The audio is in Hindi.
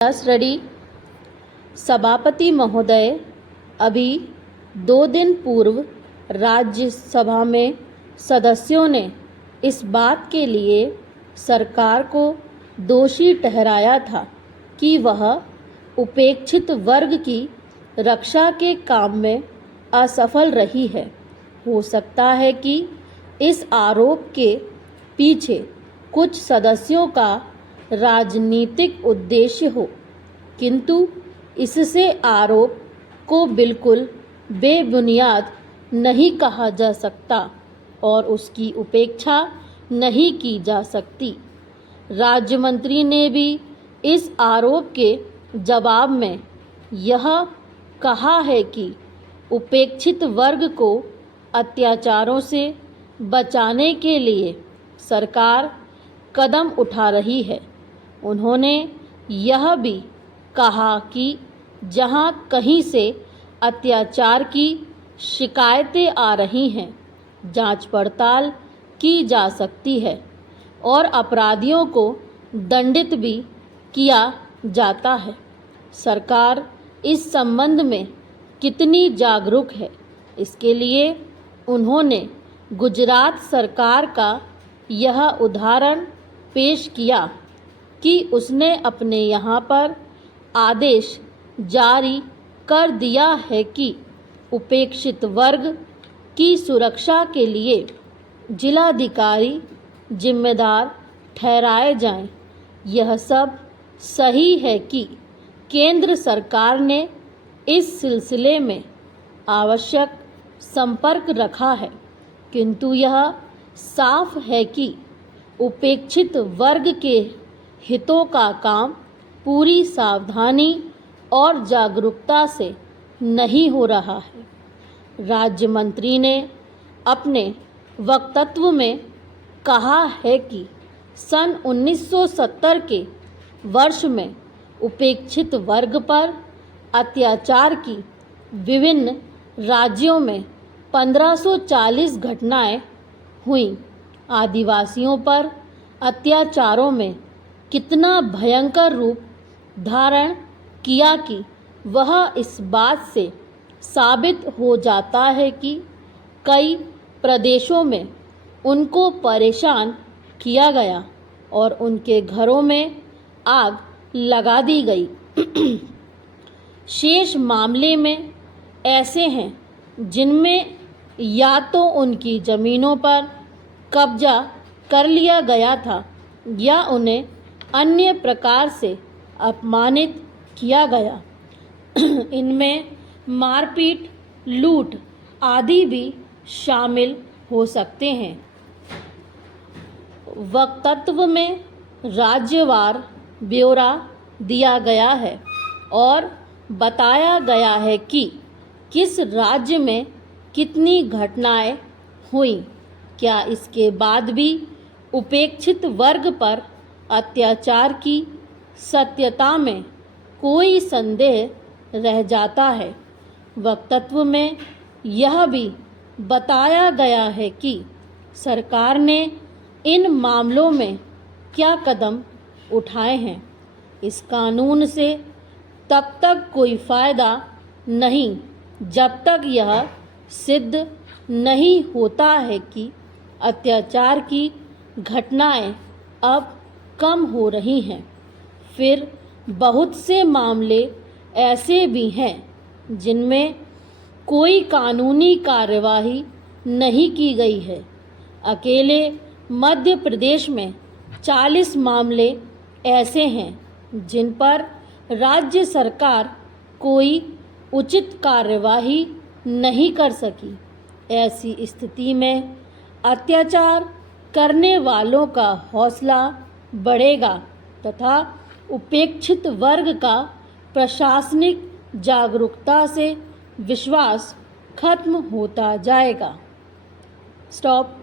स्टडी सभापति महोदय, अभी 2 दिन पूर्व राज्यसभा में सदस्यों ने इस बात के लिए सरकार को दोषी ठहराया था कि वह उपेक्षित वर्ग की रक्षा के काम में असफल रही है। हो सकता है कि इस आरोप के पीछे कुछ सदस्यों का राजनीतिक उद्देश्य हो, किंतु इससे आरोप को बिल्कुल बेबुनियाद नहीं कहा जा सकता और उसकी उपेक्षा नहीं की जा सकती। राज्य मंत्री ने भी इस आरोप के जवाब में यह कहा है कि उपेक्षित वर्ग को अत्याचारों से बचाने के लिए सरकार कदम उठा रही है। उन्होंने यह भी कहा कि जहां कहीं से अत्याचार की शिकायतें आ रही हैं, जांच पड़ताल की जा सकती है और अपराधियों को दंडित भी किया जाता है। सरकार इस संबंध में कितनी जागरूक है, इसके लिए उन्होंने गुजरात सरकार का यह उदाहरण पेश किया कि उसने अपने यहाँ पर आदेश जारी कर दिया है कि उपेक्षित वर्ग की सुरक्षा के लिए जिलाधिकारी जिम्मेदार ठहराए जाएं। यह सब सही है कि केंद्र सरकार ने इस सिलसिले में आवश्यक संपर्क रखा है, किंतु यह साफ है कि उपेक्षित वर्ग के हितों का काम पूरी सावधानी और जागरूकता से नहीं हो रहा है। राज्य मंत्री ने अपने वक्तव्य में कहा है कि सन 1970 के वर्ष में उपेक्षित वर्ग पर अत्याचार की विभिन्न राज्यों में 1540 घटनाएं हुईं। आदिवासियों पर अत्याचारों में कितना भयंकर रूप धारण किया कि वह इस बात से साबित हो जाता है कि कई प्रदेशों में उनको परेशान किया गया और उनके घरों में आग लगा दी गई। शेष मामले में ऐसे हैं जिनमें या तो उनकी ज़मीनों पर कब्जा कर लिया गया था या उन्हें अन्य प्रकार से अपमानित किया गया। इनमें मारपीट, लूट आदि भी शामिल हो सकते हैं। वक्तव्य में राज्यवार ब्यौरा दिया गया है और बताया गया है कि किस राज्य में कितनी घटनाएं हुईं। क्या इसके बाद भी उपेक्षित वर्ग पर अत्याचार की सत्यता में कोई संदेह रह जाता है। वक्तव्य में यह भी बताया गया है कि सरकार ने इन मामलों में क्या कदम उठाए हैं। इस कानून से तब तक कोई फ़ायदा नहीं जब तक यह सिद्ध नहीं होता है कि अत्याचार की घटनाएं अब कम हो रही हैं। फिर बहुत से मामले ऐसे भी हैं जिनमें कोई कानूनी कार्यवाही नहीं की गई है। अकेले मध्य प्रदेश में 40 मामले ऐसे हैं जिन पर राज्य सरकार कोई उचित कार्यवाही नहीं कर सकी। ऐसी स्थिति में अत्याचार करने वालों का हौसला बढ़ेगा तथा उपेक्षित वर्ग का प्रशासनिक जागरूकता से विश्वास खत्म होता जाएगा। स्टॉप।